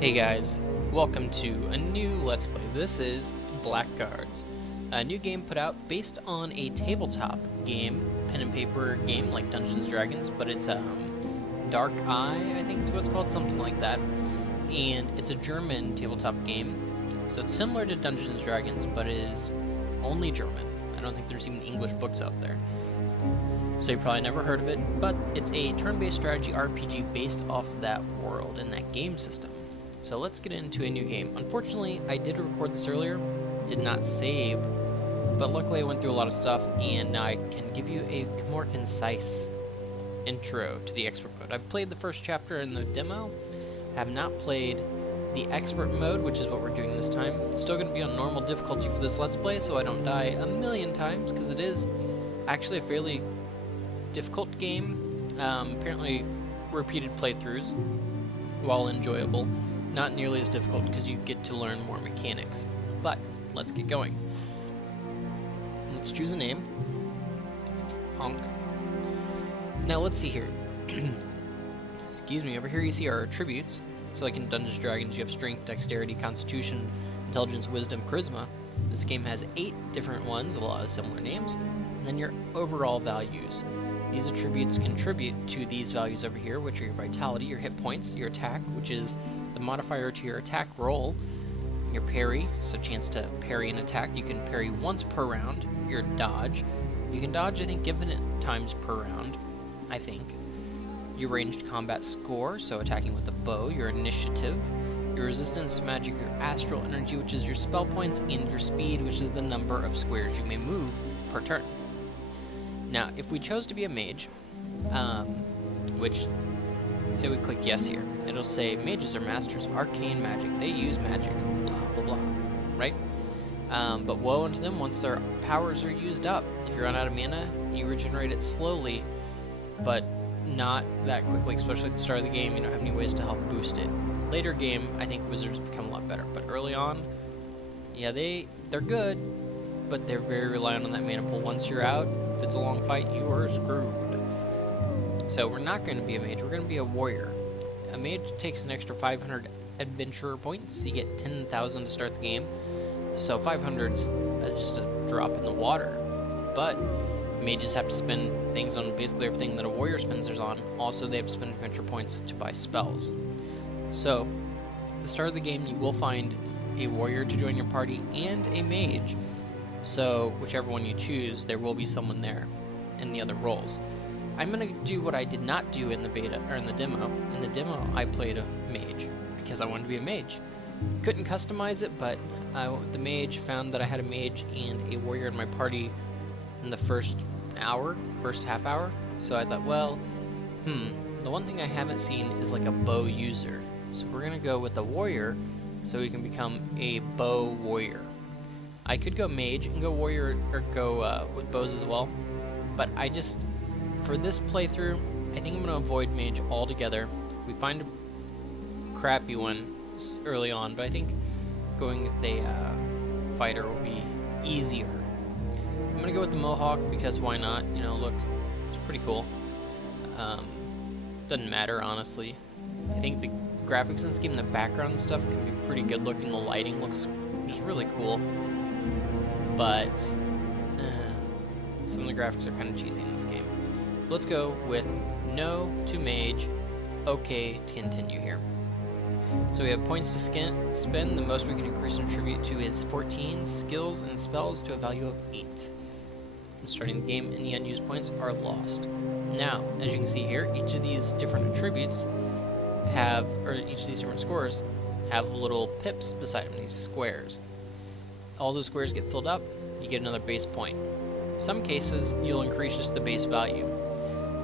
Hey guys, welcome to a new Let's Play. This is Blackguards, a new game put out based on a tabletop game, pen and paper game like Dungeons & Dragons, but it's Dark Eye, I think is what it's called, something like that. And it's a German tabletop game, so it's similar to Dungeons & Dragons, but it is only German. I don't think there's even English books out there. So you probably never heard of it, but it's a turn-based strategy RPG based off that world and that game system. So let's get into a new game. Unfortunately, I did record this earlier, did not save, but luckily I went through a lot of stuff and now I can give you a more concise intro to the expert mode. I've played the first chapter in the demo, have not played the expert mode, which is what we're doing this time. It's still going to be on normal difficulty for this Let's Play, so I don't die a million times, because it is actually a fairly difficult game. Apparently repeated playthroughs, while enjoyable, not nearly as difficult because you get to learn more mechanics. But let's get going. Let's choose a name. Honk. Now let's see here. Excuse me, over here you see our attributes. So like in Dungeons & Dragons you have Strength, Dexterity, Constitution, Intelligence, Wisdom, Charisma. This game has 8 different ones, a lot of similar names. And then your overall values. These attributes contribute to these values over here, which are your vitality, your hit points, your attack, which is the modifier to your attack roll, your parry, so chance to parry an attack. You can parry once per round. Your dodge. You can dodge, I think, infinite times per round, I think. Your ranged combat score, so attacking with the bow, your initiative, your resistance to magic, your astral energy, which is your spell points, and your speed, which is the number of squares you may move per turn. Now, if we chose to be a mage, which, say we click yes here, it'll say mages are masters of arcane magic. They use magic, blah, blah, blah, right? But woe unto them once their powers are used up. If you run out of mana, you regenerate it slowly, but not that quickly, especially at the start of the game. You don't have any ways to help boost it. Later game, I think wizards become a lot better, but early on, yeah, they're good, but they're very reliant on that mana pool. Once you're out, if it's a long fight, you are screwed. So we're not going to be a mage, we're going to be a warrior. A mage takes an extra 500 adventurer points. You get 10,000 to start the game. So 500's just a drop in the water. But mages have to spend things on basically everything that a warrior spends theirs on. Also, they have to spend adventure points to buy spells. So, at the start of the game, you will find a warrior to join your party and a mage. So, whichever one you choose, there will be someone there in the other roles. I'm going to do what I did not do in the beta, or in the demo. In the demo, I played a mage, because I wanted to be a mage. Couldn't customize it, but the mage found that I had a mage and a warrior in my party in the first half hour. So I thought, well, the one thing I haven't seen is like a bow user. So we're going to go with the warrior, so we can become a bow warrior. I could go mage and go warrior, or go with bows as well, but for this playthrough, I think I'm going to avoid mage altogether. We find a crappy one early on, but I think going with a fighter will be easier. I'm going to go with the mohawk, because why not? You know, look, it's pretty cool. Doesn't matter, honestly. I think the graphics in this game, the background and stuff can be pretty good looking. The lighting looks just really cool. But some of the graphics are kind of cheesy in this game. Let's go with no to mage, okay to continue here. So we have points to spend. The most we can increase and attribute to is 14, skills and spells to a value of 8. I'm starting the game and the unused points are lost. Now, as you can see here, each of these different attributes each of these different scores have little pips beside them, these squares. All those squares get filled up, you get another base point. In some cases, you'll increase just the base value.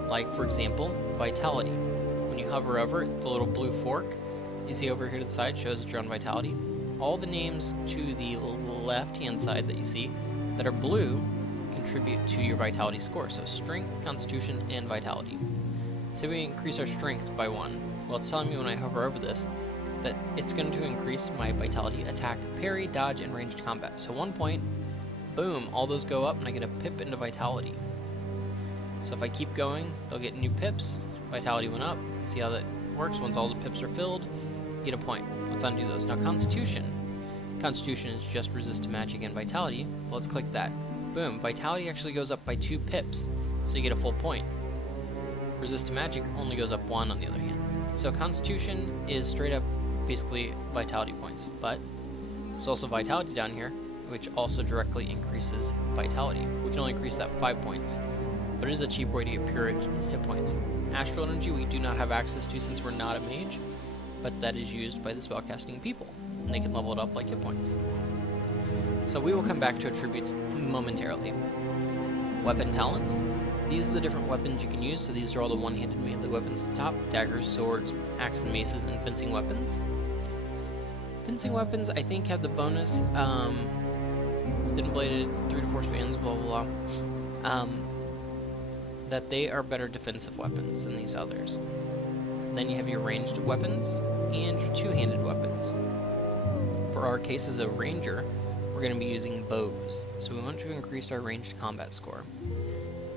Like, for example, vitality. When you hover over it, the little blue fork you see over here to the side shows that you're on vitality. All the names to the left-hand side that you see that are blue contribute to your vitality score. So strength, constitution, and vitality. So we increase our strength by 1. Well, it's telling me when I hover over this that it's going to increase my vitality, attack, parry, dodge, and ranged combat. So 1 point, boom, all those go up and I get a pip into vitality. So if I keep going, they'll get new pips. Vitality went up. See how that works? Once all the pips are filled, you get a point. Let's undo those. Now Constitution. Constitution is just resist to magic and vitality. Well, let's click that. Boom. Vitality actually goes up by 2 pips, so you get a full point. Resist to magic only goes up 1 on the other hand. So Constitution is straight up basically vitality points, but there's also vitality down here, which also directly increases vitality. We can only increase that 5 points, but it is a cheap way to get pure hit points. Astral Energy we do not have access to since we're not a mage, but that is used by the spellcasting people, and they can level it up like hit points. So we will come back to attributes momentarily. Weapon talents. These are the different weapons you can use, so these are all the one-handed melee weapons at the top. Daggers, swords, axe and maces, and fencing weapons. Fencing weapons, I think, have the bonus, thin bladed, 3 to 4 spans, blah blah blah, that they are better defensive weapons than these others. Then you have your ranged weapons, and your two-handed weapons. For our case as a ranger, we're going to be using bows, so we want to increase our ranged combat score.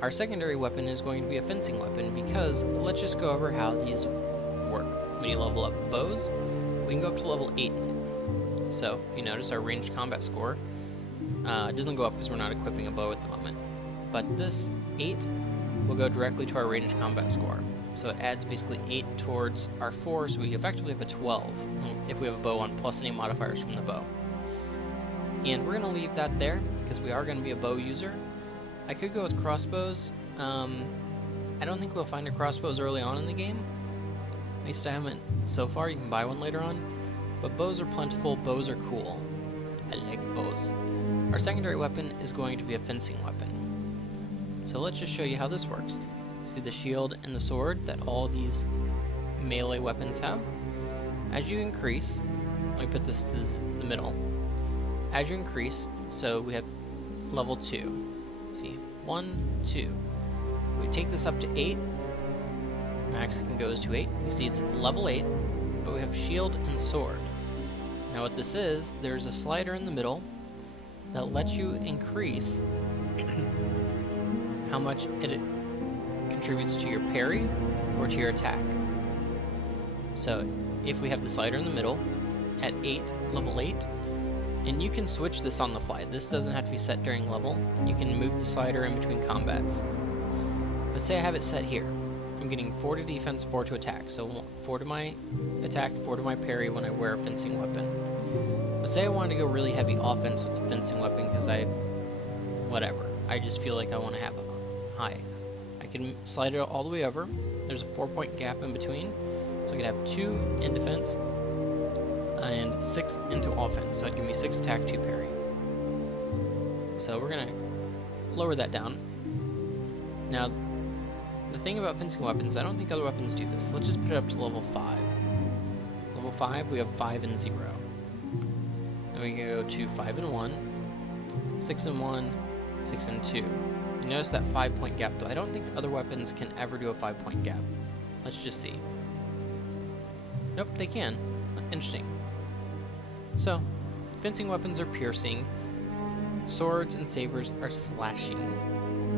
Our secondary weapon is going to be a fencing weapon because let's just go over how these work. When you level up bows, we can go up to level 8. So, you notice our ranged combat score doesn't go up because we're not equipping a bow at the moment. But this 8 will go directly to our ranged combat score. So it adds basically 8 towards our 4, so we effectively have a 12 if we have a bow on plus any modifiers from the bow. And we're going to leave that there because we are going to be a bow user. I could go with crossbows. I don't think we'll find a crossbows early on in the game. At least I haven't so far. You can buy one later on. But bows are plentiful. Bows are cool. I like bows. Our secondary weapon is going to be a fencing weapon. So let's just show you how this works. See the shield and the sword that all these melee weapons have? As you increase, let me put this to the middle. As you increase, so we have level 2. See, 1, 2. We take this up to 8. Max goes to 8. You see it's level 8, but we have shield and sword. Now what this is, there's a slider in the middle that lets you increase how much it contributes to your parry or to your attack. So if we have the slider in the middle at 8, level 8, and you can switch this on the fly. This doesn't have to be set during level. You can move the slider in between combats. But say I have it set here. I'm getting 4 to defense, 4 to attack. So 4 to my attack, 4 to my parry when I wear a fencing weapon. But say I wanted to go really heavy offense with the fencing weapon because whatever. I just feel like I want to have a high. I can slide it all the way over. There's a 4-point gap in between. So I could have 2 in defense, and 6 into offense, so it'd give me 6 attack, 2 parry. So we're gonna lower that down. Now, the thing about fencing weapons, I don't think other weapons do this. Let's just put it up to level 5. Level 5, we have 5 and 0. Then we can go to 5 and 1, 6 and 1, 6 and 2. You notice that 5-point gap, though. I don't think other weapons can ever do a 5-point gap. Let's just see. Nope, they can. Interesting. So, fencing weapons are piercing, swords and sabers are slashing,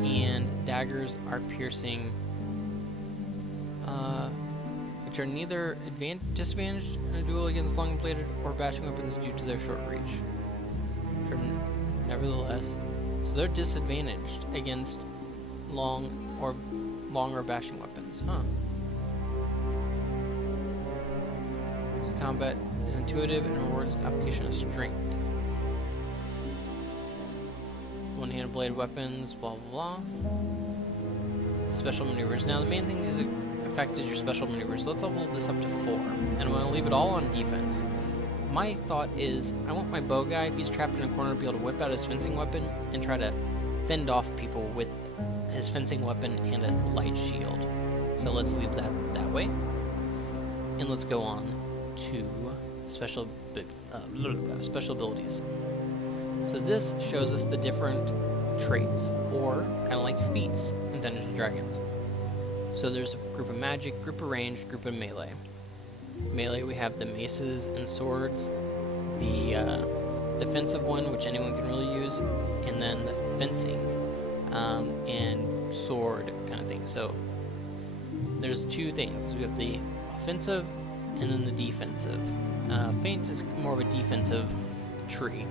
and daggers are piercing, which are neither disadvantaged in a duel against long-bladed or bashing weapons due to their short reach. Nevertheless, so they're disadvantaged against long or bashing weapons, huh? So combat is intuitive and rewards application of strength. One-handed blade weapons, blah blah blah. Special maneuvers. Now the main thing is affect is your special maneuvers. So let's level this up to 4, and I'm going to leave it all on defense. My thought is, I want my bow guy, if he's trapped in a corner, to be able to whip out his fencing weapon and try to fend off people with his fencing weapon and a light shield. So let's leave that way, and let's go on to special abilities. So this shows us the different traits, or kind of like feats in Dungeons and Dragons. So there's a group of magic, group of range, group of melee. Melee, we have the maces and swords, the defensive one, which anyone can really use, and then the fencing and sword kind of thing. So there's 2 things. We have the offensive and then the defensive. Feint is more of a defensive tree.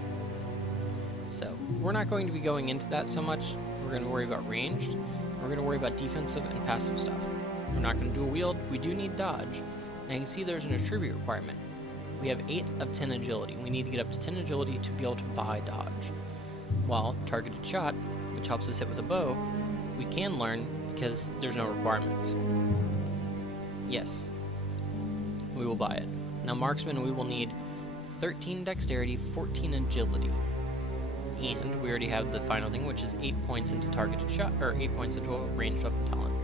So we're not going to be going into that so much. We're going to worry about ranged. We're going to worry about defensive and passive stuff. We're not going to dual wield. We do need dodge. Now you can see there's an attribute requirement. We have 8 of 10 agility. We need to get up to 10 agility to be able to buy dodge. While targeted shot, which helps us hit with a bow, we can learn because there's no requirements. Yes, we will buy it. Now marksman, we will need 13 dexterity, 14 agility. And we already have the final thing, which is 8 points into targeted shot, or 8 points into a ranged weapon talent.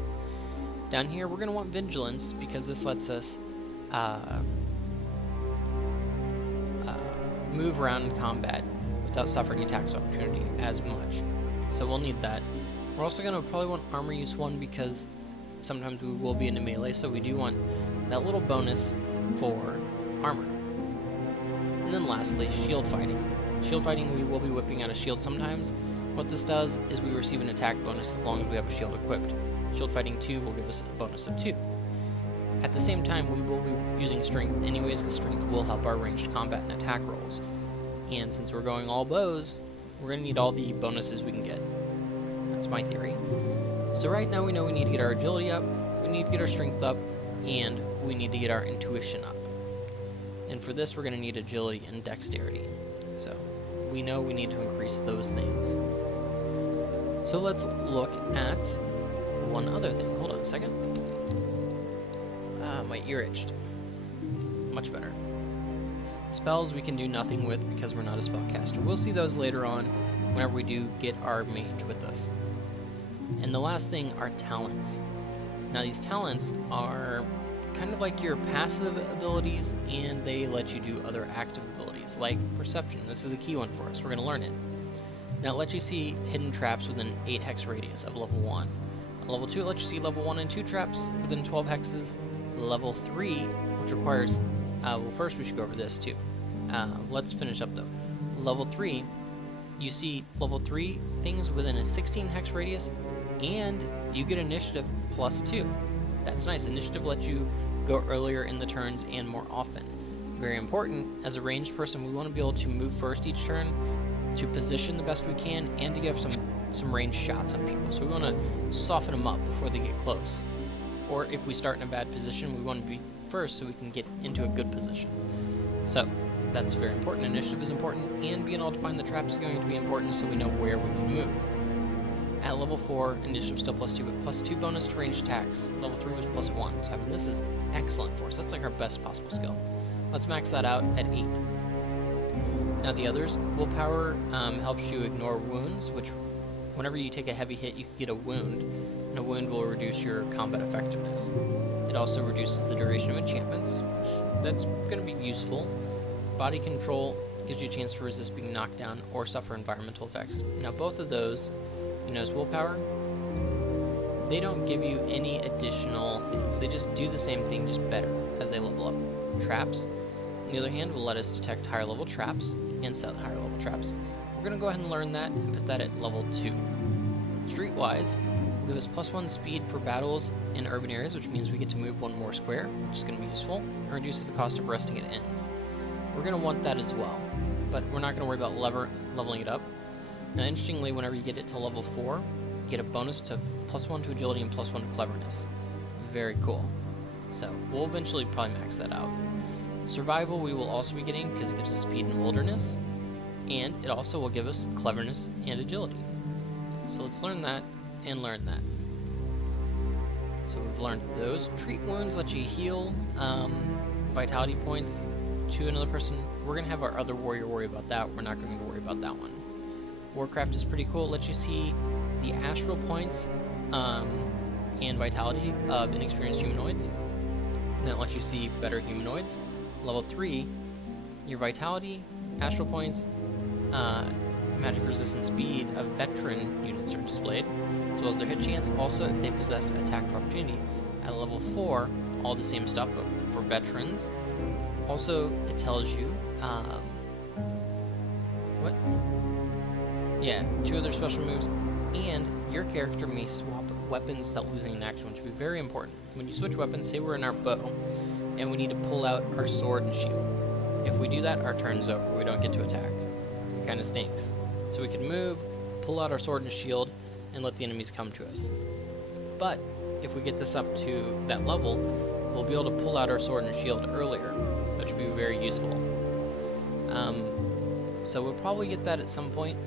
Down here, we're going to want vigilance because this lets us move around in combat without suffering attacks of opportunity as much. So we'll need that. We're also going to probably want armor use 1 because sometimes we will be into melee, so we do want that little bonus for armor. And then lastly, shield fighting. Shield fighting, we will be whipping out a shield sometimes. What this does is we receive an attack bonus as long as we have a shield equipped. Shield fighting 2 will give us a bonus of 2. At the same time, we will be using strength anyways, because strength will help our ranged combat and attack rolls. And since we're going all bows, we're going to need all the bonuses we can get. That's my theory. So right now we know we need to get our agility up, we need to get our strength up, and we need to get our intuition up. And for this, we're going to need agility and dexterity. So we know we need to increase those things. So let's look at one other thing. Hold on a second. My ear itched. Much better. Spells we can do nothing with because we're not a spellcaster. We'll see those later on whenever we do get our mage with us. And the last thing are talents. Now these talents are kind of like your passive abilities, and they let you do other active abilities like perception. This is a key one for us. We're going to learn it. Now it lets you see hidden traps within 8 hex radius of level 1. On level 2 it lets you see level 1 and 2 traps within 12 hexes. Level 3, which requires, well first we should go over this too. Let's finish up though. Level 3, you see level 3 things within a 16 hex radius, and you get initiative +2. That's nice. Initiative lets you go earlier in the turns and more often. Very important, as a ranged person, we want to be able to move first each turn to position the best we can and to get some ranged shots on people. So we want to soften them up before they get close. Or if we start in a bad position, we want to be first so we can get into a good position. So that's very important. Initiative is important, and being able to find the traps is going to be important so we know where we can move. At level 4, initiative still +2, but +2 bonus to ranged attacks. Level 3 was +1. So I mean, this is excellent for us. That's like our best possible skill. Let's max that out at 8. Now the others, willpower helps you ignore wounds, which whenever you take a heavy hit, you can get a wound, and a wound will reduce your combat effectiveness. It also reduces the duration of enchantments, which that's going to be useful. Body control gives you a chance to resist being knocked down or suffer environmental effects. Now both of those, you know, as willpower, they don't give you any additional things. They just do the same thing, just better as they level up. Traps, on the other hand, will let us detect higher level traps and set higher level traps. We're going to go ahead and learn that and put that at level 2. Streetwise will give us +1 speed for battles in urban areas, which means we get to move 1 more square, which is going to be useful, and reduces the cost of resting at ends. We're going to want that as well, but we're not going to worry about leveling it up. Now interestingly, whenever you get it to level 4, you get a bonus to +1 to agility and +1 to cleverness. Very cool. So we'll eventually probably max that out. Survival we will also be getting because it gives us speed and wilderness, and it also will give us cleverness and agility. So let's learn that and learn that. So we've learned those. Treat wounds let you heal vitality points to another person. We're going to have our other warrior worry about that. We're not going to worry about that one. Warcraft is pretty cool. It lets you see the astral points and vitality of inexperienced humanoids. And that lets you see better humanoids. Level 3, your vitality, astral points, magic resistance speed of veteran units are displayed, as well as their hit chance. Also, they possess attack of opportunity. At level 4, all the same stuff, but for veterans. Also, it tells you, yeah, 2 other special moves, and your character may swap weapons without losing an action, which would be very important. When you switch weapons, say we're in our bow, and we need to pull out our sword and shield. If we do that, our turn's over. We don't get to attack. It kind of stinks. So we can move, pull out our sword and shield, and let the enemies come to us. But if we get this up to that level, we'll be able to pull out our sword and shield earlier, which would be very useful. So we'll probably get that at some point.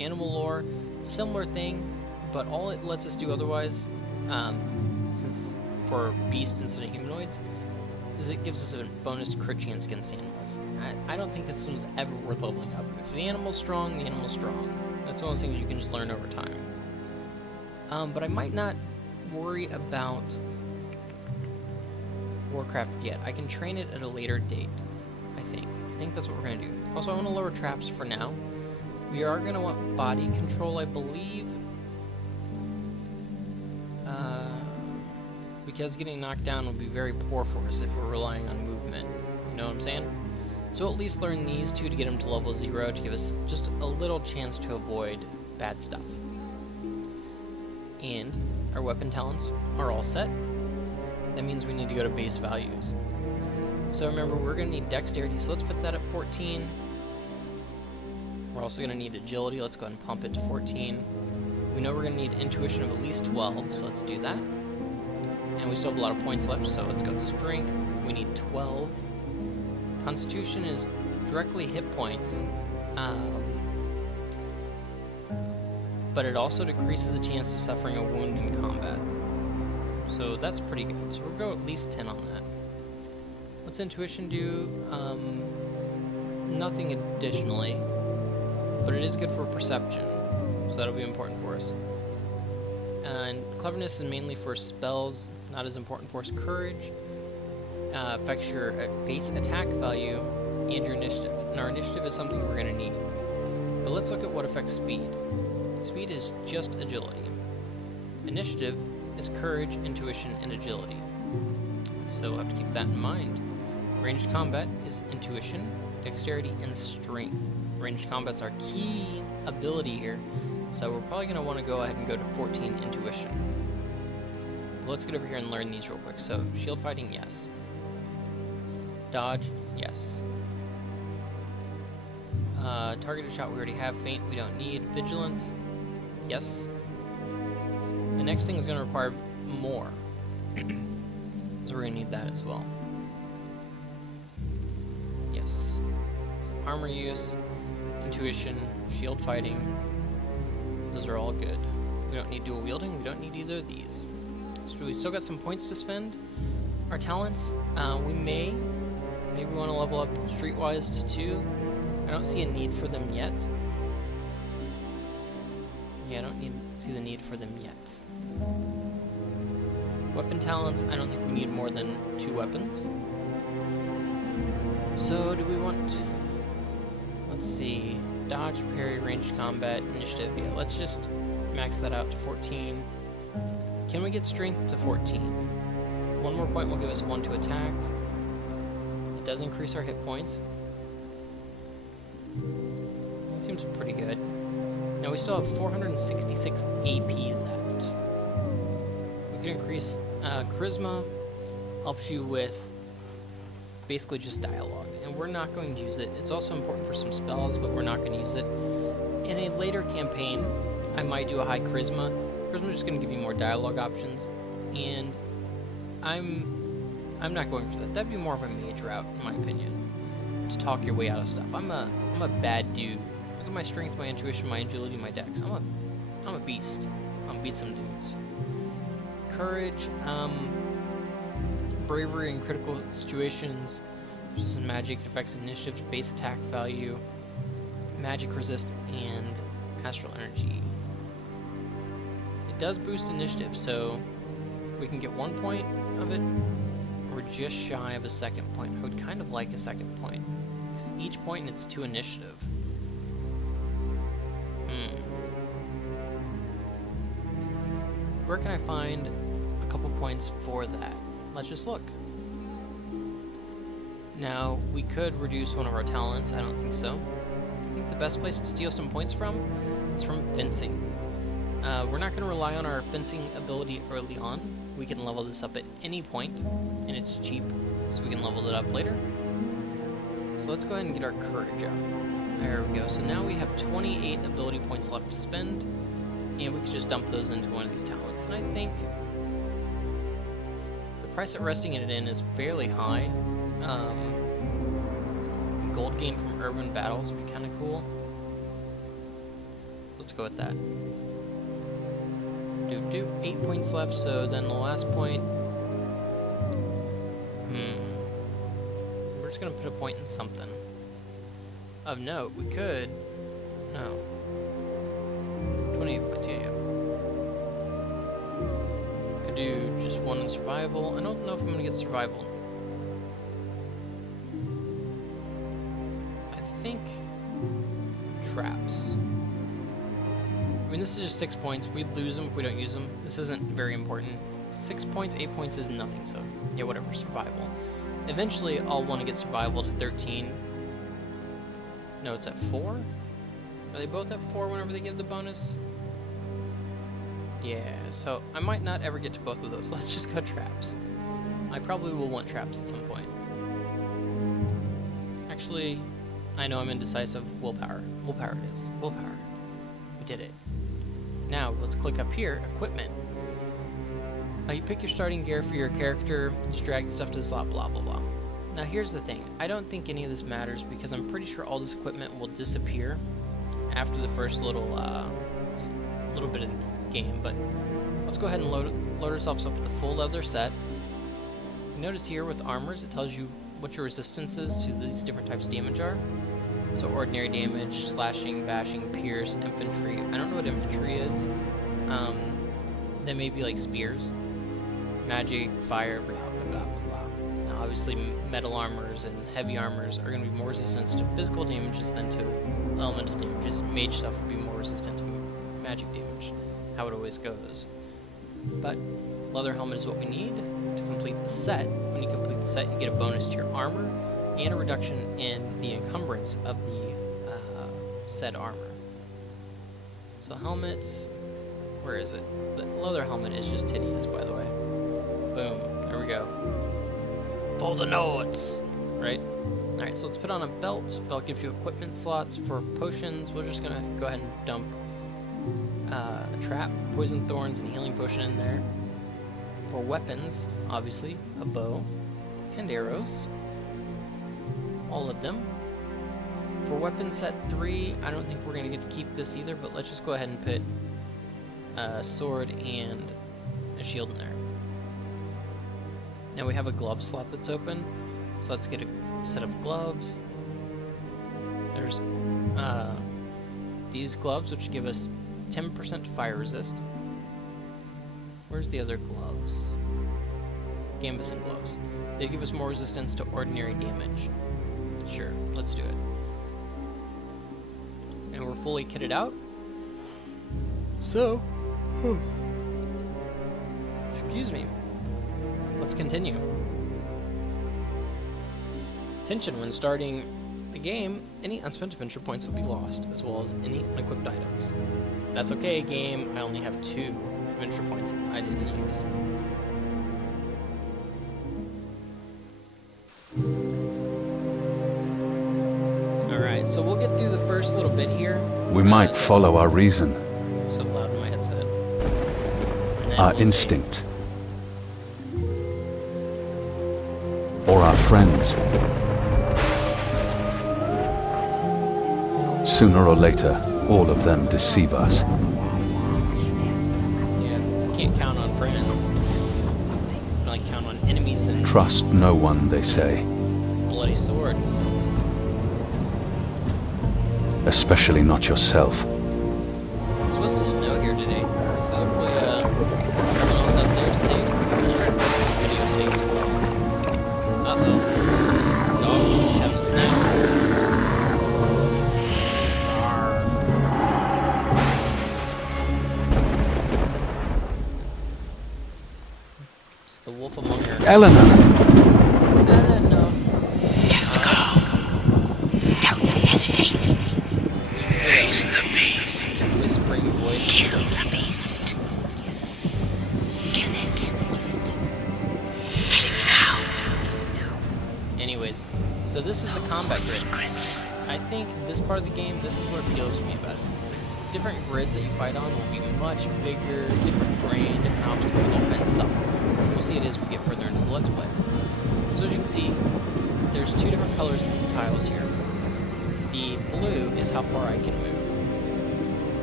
Animal lore, similar thing, but all it lets us do otherwise, since for beasts instead of humanoids, is it gives us a bonus crit chance against animals. I don't think this one's ever worth leveling up. If the animal's strong, the animal's strong. That's one of those things you can just learn over time. But I might not worry about Warcraft yet. I can train it at a later date, I think. I think that's what we're going to do. Also, I want to lower traps for now. We are going to want body control, I believe. Because getting knocked down would be very poor for us if we're relying on movement. You know what I'm saying? So at least learn these two to get them to level 0 to give us just a little chance to avoid bad stuff. And our weapon talents are all set. That means we need to go to base values. So remember, we're going to need dexterity, so let's put that at 14. We're also going to need agility. Let's go ahead and pump it to 14. We know we're going to need intuition of at least 12, so let's do that. And we still have a lot of points left, so let's go with strength. We need 12. Constitution is directly hit points, but it also decreases the chance of suffering a wound in combat. So that's pretty good. So we'll go at least 10 on that. What's intuition do? Nothing additionally, but it is good for perception, so that'll be important for us. And cleverness is mainly for spells, not as important for us. Courage affects your base attack value and your initiative. And our initiative is something we're going to need. But let's look at what affects speed. Speed is just agility. Initiative is courage, intuition, and agility. So we'll have to keep that in mind. Ranged combat is intuition, dexterity, and strength. Ranged combat's our key ability here, so we're probably going to want to go ahead and go to 14 intuition. But let's get over here and learn these real quick. So shield fighting, yes. Dodge, yes. Targeted shot we already have. Feint we don't need. Vigilance, yes. The next thing is going to require more, so we're going to need that as well. Yes. So armor use, intuition, shield fighting, those are all good. We don't need dual wielding, we don't need either of these. So we still got some points to spend. Our talents, maybe we want to level up streetwise to 2. I don't see a need for them yet. Yeah, I don't see the need for them yet. Weapon talents, I don't think we need more than 2 weapons. So do we want, let's see, dodge, parry, ranged combat, initiative. Yeah, let's just max that out to 14. Can we get strength to 14? 1 more point will give us 1 to attack. It does increase our hit points. That seems pretty good. Now we still have 466 AP left. We could increase charisma, helps you with basically just dialogue, and we're not going to use it. It's also important for some spells, but we're not going to use it. In a later campaign, I might do a high charisma. Charisma is just going to give you more dialogue options, and I'm not going for that. That'd be more of a mage route, in my opinion, to talk your way out of stuff. I'm a bad dude. Look at my strength, my intuition, my agility, my dex. I'm a beast. I'll beat some dudes. Courage, bravery in critical situations, just in magic, it affects initiative, base attack value, magic resist, and astral energy. It does boost initiative, so we can get 1 point of it. We're just shy of a 2nd point. I would kind of like a 2nd point, because each point it's 2 initiative. Where can I find a couple points for that? Let's just look. Now, we could reduce one of our talents. I don't think so. I think the best place to steal some points from is from fencing. We're not going to rely on our fencing ability early on. We can level this up at any point, and it's cheap, so we can level it up later. So let's go ahead and get our courage up. There we go. So now we have 28 ability points left to spend, and we can just dump those into one of these talents. And I think the price at resting it in is fairly high. Gold gain from urban battles would be kind of cool. Let's go with that. 8 points left, so then the last point. We're just gonna put a point in something. Of note, we could. No. 28 points, yeah. Could do just one in survival. I don't know if I'm gonna get survival. I think traps. I mean, this is just 6 points. We'd lose them if we don't use them. This isn't very important. 6 points, 8 points is nothing, so yeah, whatever, survival. Eventually, I'll want to get survival to 13. No, it's at 4? Are they both at 4 whenever they give the bonus? Yeah, so I might not ever get to both of those. Let's just go traps. I probably will want traps at some point. Actually, I know I'm indecisive. Willpower. Willpower it is. Willpower. We did it. Now, let's click up here, equipment. You pick your starting gear for your character, just drag the stuff to the slot, blah, blah, blah. Now, here's the thing. I don't think any of this matters because I'm pretty sure all this equipment will disappear after the first little bit of the game, but let's go ahead and load ourselves up with the full leather set. Notice here with armors, it tells you what your resistance is to these different types of damage are. So ordinary damage, slashing, bashing, pierce, infantry. I don't know what infantry is. That may be like spears. Magic, fire, blah, blah, blah, blah. Now obviously metal armors and heavy armors are going to be more resistant to physical damages than to elemental damages. Mage stuff would be more resistant to magic damage. How it always goes. But leather helmet is what we need to complete the set. When you complete the set, you get a bonus to your armor and a reduction in the encumbrance of the said armor. So helmets, where is it? The leather helmet is just hideous, by the way. Boom, there we go. For the notes, right? Alright, so let's put on a belt. Belt gives you equipment slots for potions. We're just gonna go ahead and dump a trap, poison thorns, and healing potion in there. For weapons, obviously, a bow and arrows. All of them. For weapon set 3, I don't think we're going to get to keep this either, but let's just go ahead and put a sword and a shield in there. Now we have a glove slot that's open, so let's get a set of gloves. There's these gloves, which give us 10% fire resist. Where's the other gloves? Gambeson gloves. They give us more resistance to ordinary damage. Sure, let's do it. And we're fully kitted out. So, excuse me. Let's continue. Attention, when starting the game, any unspent adventure points will be lost, as well as any unequipped items. That's okay, game. I only have 2 adventure points I didn't use. Alright, so we'll get through the first little bit here. We might follow our reason. So loud in my headset. Our instinct. Or our friends. Sooner or later, all of them deceive us. Yeah, can't count on friends. You only count on enemies and Trust no one, they say. bloody swords. Especially not yourself. It's supposed to snow here today. So hopefully, everyone else out there is safe. I'm gonna try to post this video today as well. Uh-oh. Dogs having a snack. It's the wolf among your... Eleanor! Eleanor. Just go. Don't hesitate. Face the beast. Whispering voice. Kill the beast. Kill it. Kill it now. secrets. I think this part of the game, this is what appeals to me about it. The different grids that you fight on will be much bigger, different terrain, different obstacles, all kinds of stuff. We'll see it as we get further into the Let's Play. So as you can see, there's two different colors of tiles here. The blue is how far I can move.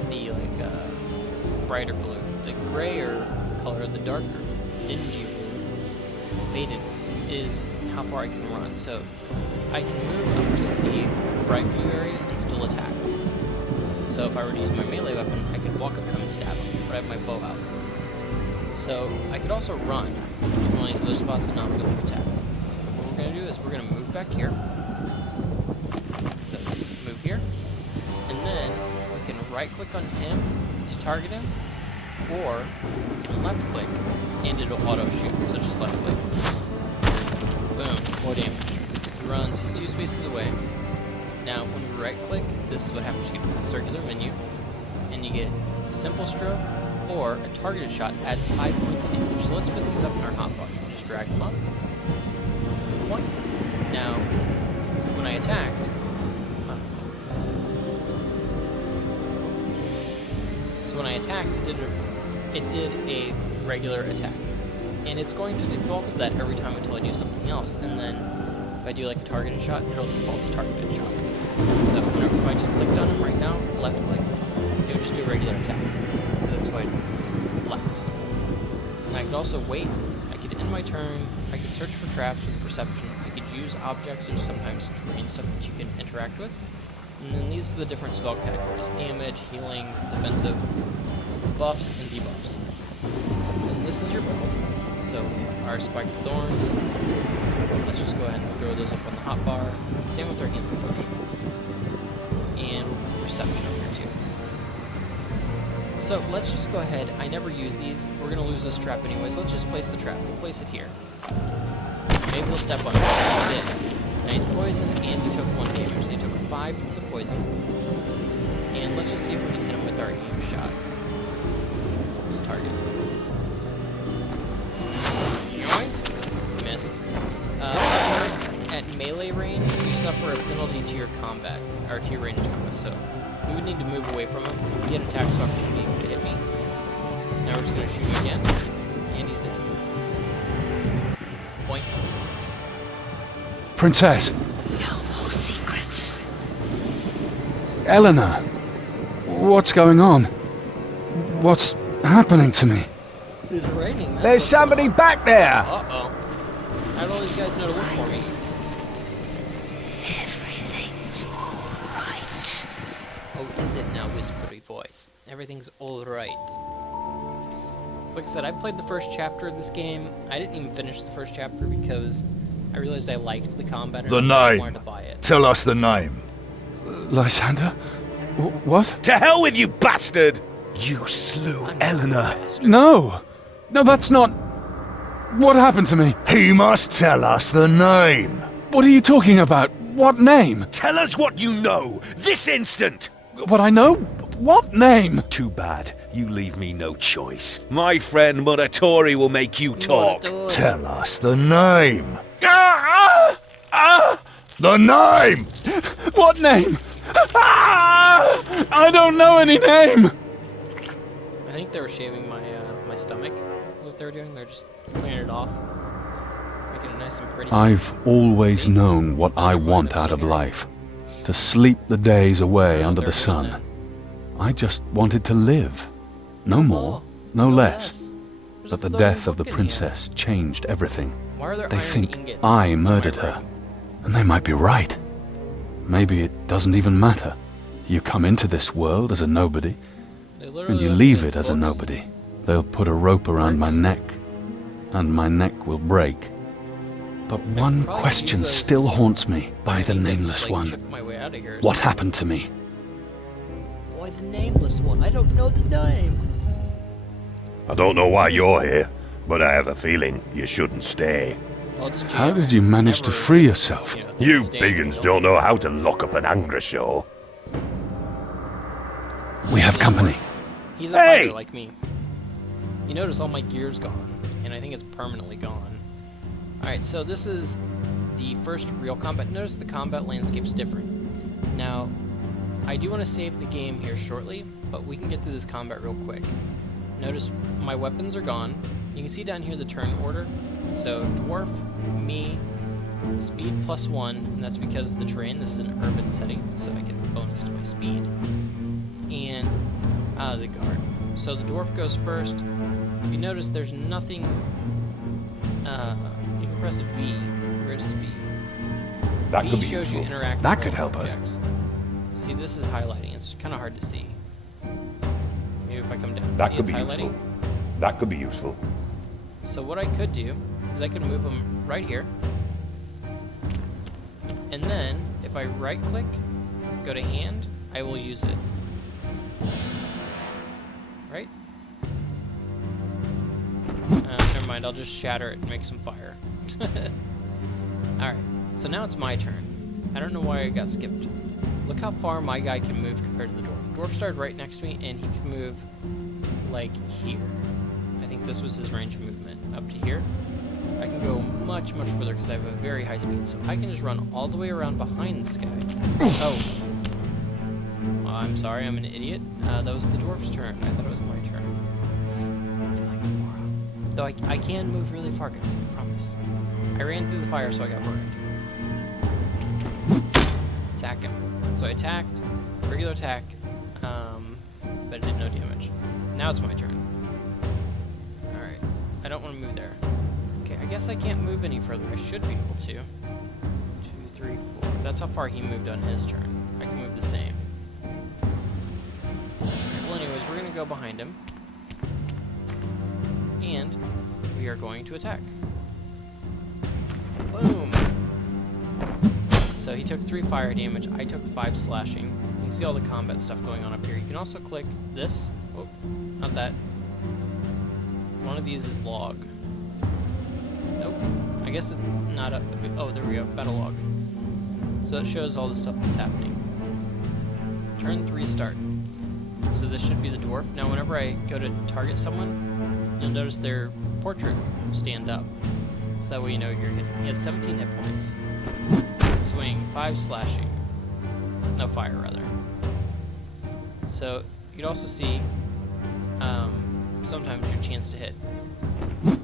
The brighter blue. The grayer color, the darker, dingy blue, faded, is how far I can run. So I can move up to the bright blue area and still attack. So if I were to use my melee weapon, I could walk up to him and stab him, but I have my bow out. So I could also run to one of those spots and not be able to attack. What we're going to do is we're going to move back here. So move here. And then we can right click on him to target him, or we can left click and it'll auto shoot. So just left click. Boom, more damage. He runs, he's 2 spaces away. Now when we right click, this is what happens. You get a circular menu, and you get simple stroke, or a targeted shot adds 5 points of damage. So let's put these up in our hotbar. Just drag them up. Point. Now, when I attacked, so when I attacked, it did a regular attack, and it's going to default to that every time until I do something else. And then, if I do like a targeted shot, it'll default to targeted shots. So if I just clicked on him right now, left click, it would just do a regular attack. So that's why it lasts. And I could also wait. I could end my turn. I could search for traps with perception. I could use objects. There's sometimes terrain stuff that you can interact with. And then these are the different spell categories: damage, healing, defensive, buffs, and debuffs. And this is your bow. So our spiked thorns. Let's just go ahead and throw those up on the hotbar. Same with our healing potion. And perception up here too. So let's just go ahead. I never use these. We're going to lose this trap anyways. Let's just place the trap. We'll place it here. Maybe we'll step on it. He did. Now he's poisoned and he took 1 damage. So he took 5 from the poison. And let's just see if we can hit him with our aim shot. Just target. Missed. At melee range, you suffer a penalty to your combat, or to your ranged combat, so we would need to move away from him. He had attack, so opportunity to hit me. Now we're just going to shoot him again, and he's dead. Point. Princess! No more secrets. Eleanor! What's going on? What's happening to me? It's raining. There's somebody back there! Uh-oh. How do all these guys know to look for me? Everything's alright. Oh, is it now, whispery voice? Everything's alright. So like I said, I played the first chapter of this game. I didn't even finish the first chapter because I realized I liked the combat and I wanted to buy it. Tell us the name. Lysander? What? To hell with you, bastard! You slew I'm not Eleanor. a bastard. No! No, that's not... What happened to me? He must tell us the name. What are you talking about? What name? Tell us what you know, this instant! What I know? What name? Too bad. You leave me no choice. My friend Muratori will make you talk. Muratori. Tell us the name. The name! What name? I don't know any name! I think they were shaving my my stomach. What they were doing, they're just clearing it off, making it nice and pretty. I've always known what I want out of life. To sleep the days away under the sun. I just wanted to live. No more, no less. But the death of the princess changed everything. Why are there They iron think ingots I in my murdered her. ring? And they might be right. Maybe it doesn't even matter. You come into this world as a nobody, They and literally you have leave books. it as a nobody. They'll put a rope around my neck, and my neck will break. But one probably question use those still haunts me. By the Ingots to, nameless like, one. chip my way out of here or What something. happened to me? Why the nameless one? I don't know the name. I don't know why you're here, but I have a feeling you shouldn't stay. Well, it's How jail. did you manage to Never, free yourself? you know, You stay biggins illegal. don't know how to lock up an Angra show. We have company. He's a Hey! fighter like me. You notice all my gear's gone, and I think it's permanently gone. Alright, so this is the first real combat. Notice the combat landscape's different. Now, I do want to save the game here shortly, but we can get through this combat real quick. Notice my weapons are gone. You can see down here the turn order. So dwarf, me, speed +1, and that's because of the terrain. This is an urban setting, so I get a bonus to my speed. And the guard. So the dwarf goes first. You notice there's nothing. You can press V. Where's the V? That could V be shows you useful. interactive That could help us. objects. See, this is highlighting. It's kind of hard to see. Maybe if I come down. That See, could it's be highlighting? useful. That could be useful. So what I could do is I could move them right here. And then, if I right-click, go to hand, I will use it. Right? Never mind, I'll just shatter it and make some fire. Alright, so now it's my turn. I don't know why I got skipped. Look how far my guy can move compared to the dwarf. Dwarf started right next to me, and he could move, like, here. I think this was his range of movement, up to here. I can go much, much further because I have a very high speed, so I can just run all the way around behind this guy. Oh. I'm sorry, I'm an idiot. That was the dwarf's turn. I thought it was my turn. I feel like a moron. Though I can move really far, guys, I promise. I ran through the fire, so I got burned. Attack him. So I attacked, regular attack, but it did no damage. Now it's my turn. Alright, I don't want to move there. Okay, I guess I can't move any further. I should be able to. 2, 3, 4. That's how far he moved on his turn. I can move the same. Alright, well anyways, we're going to go behind him. And we are going to attack. Boom! So he took 3 fire damage, I took 5 slashing. You can see all the combat stuff going on up here. You can also click this. Oh, not that. One of these is log. Nope. I guess it's not a... Oh, there we go. Battle log. So it shows all the stuff that's happening. Turn 3 start. So this should be the dwarf. Now whenever I go to target someone, you'll notice their portrait stand up. So that way you know you're hitting. He has 17 hit points. Swing, 5 slashing. No fire, rather. So you can also see sometimes your chance to hit. I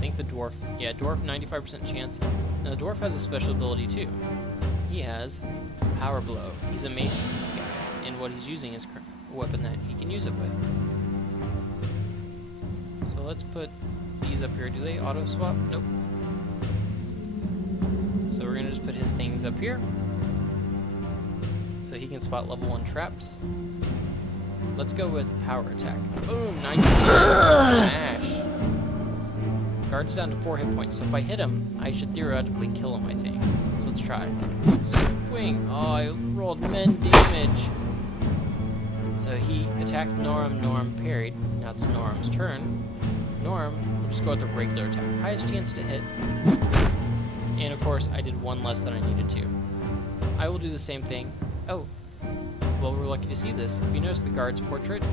think the dwarf, yeah, dwarf 95% chance. Now the dwarf has a special ability too. He has power blow. He's a mace guy, and what he's using is a weapon that he can use it with. So let's put these up here. Do they auto swap? Nope. So we're gonna just put his things up here, so he can spot level 1 traps. Let's go with power attack. Boom, 90% smash. Guard's down to 4 hit points, so if I hit him, I should theoretically kill him, I think. So let's try. Swing. Oh, I rolled men damage. So he attacked Norm. Norm parried. Now it's Norm's turn. Norm will just go with the regular attack. Highest chance to hit. And of course, I did 1 less than I needed to. I will do the same thing. Oh, well, we're lucky to see this. If you notice the guard's portrait,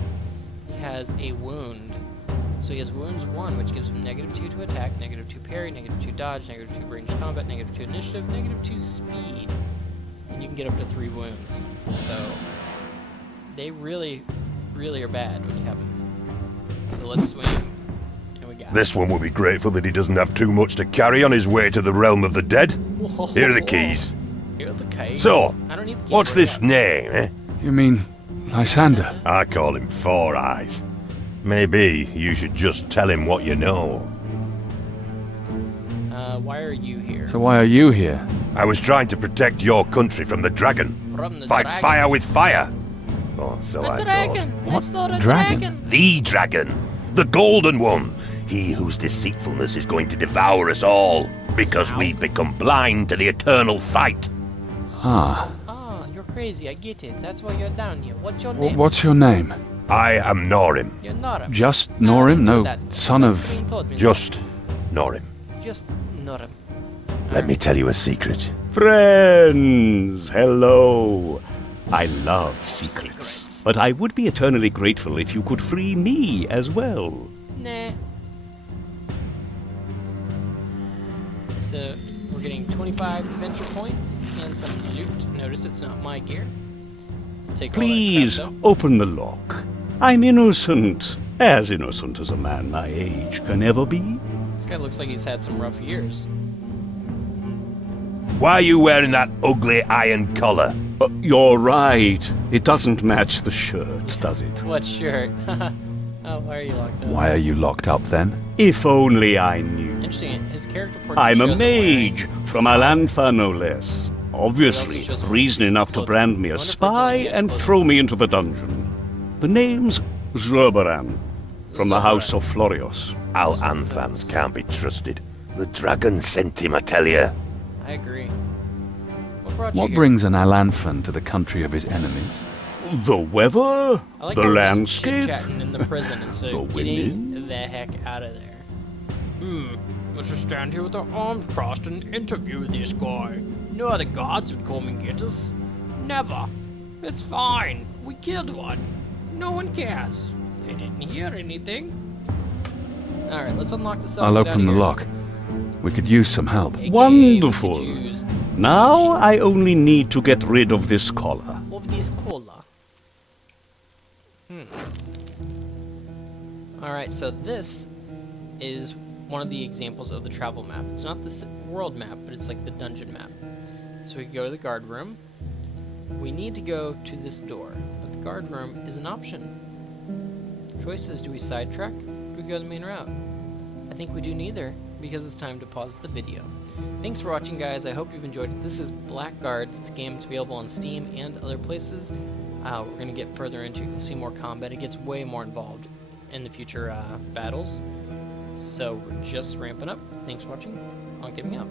he has a wound. So he has wounds 1, which gives him -2 to attack, -2 parry, -2 dodge, -2 ranged combat, -2 initiative, -2 speed. And you can get up to 3 wounds. So they really, really are bad when you have them. So let's swing. This one will be grateful that he doesn't have too much to carry on his way to the realm of the dead. Whoa. Here are the keys. Here are the keys. So, I don't need the keys. what's this name, eh? You mean Lysander? I call him Four Eyes. Maybe you should just tell him what you know. Why are you here? So why are you here? I was trying to protect your country from the dragon. From the Fight dragon. fire with fire. Oh, so The I dragon! thought. I saw the Dragon? dragon! The dragon. The golden one. He whose deceitfulness is going to devour us all. Because we've become blind to the eternal fight. Ah. Ah, you're crazy, I get it. That's why you're down here. What's your name? What's your name? I am Norim. You're Norim. Just Norim? No, That son was of... being told me Just Norim. so. Just Norim. Let me tell you a secret. Friends, hello. I love secrets, but I would be eternally grateful if you could free me as well. Nah. So, We're getting 25 adventure points and some loot. Notice it's not my gear. Take all that Please crap, open the lock. I'm innocent. As innocent as a man my age can ever be. though. This guy looks like he's had some rough years. Why are you wearing that ugly iron collar? You're right. It doesn't match the shirt, does it? What shirt? Oh, why are you locked up? Why are you locked up then? If only I knew. Interesting. His character portrait I'm a shows him wearing- mage from Alantha, no less. Obviously, shows him reason enough to clothing. brand me I a wonder if spy it's only and clothing. throw me into the dungeon. The name's Zerberan, from the House of Florios. Al-Anthans can't be trusted. The dragon sent him, I tell you. I agree. What brought you What here? brings an Alanthan to the country of his enemies? The weather, I like the how we're just landscape, chit-chatting in the prison instead the of getting the heck out of there. Let's just stand here with our arms crossed and interview this guy. No other gods would come and get us. Never. It's fine. We killed one. No one cares. They didn't hear anything. Alright, let's unlock the cell. I'll and get open the outta here. lock. We could use some help. AKA, Wonderful. we could use Now I only need to get rid of this collar. of this cola. Alright, so this is one of the examples of the travel map. It's not the world map, but it's like the dungeon map. So we go to the guard room. We need to go to this door, but the guard room is an option. Choices: do we sidetrack? Do we go the main route? I think we do neither, because it's time to pause the video. Thanks for watching, guys. I hope you've enjoyed it. This is Blackguards. It's a game that's available on Steam and other places. We're going to get further into it. You'll see more combat. It gets way more involved in the future battles. So we're just ramping up. Thanks for watching. Ankhgaming out.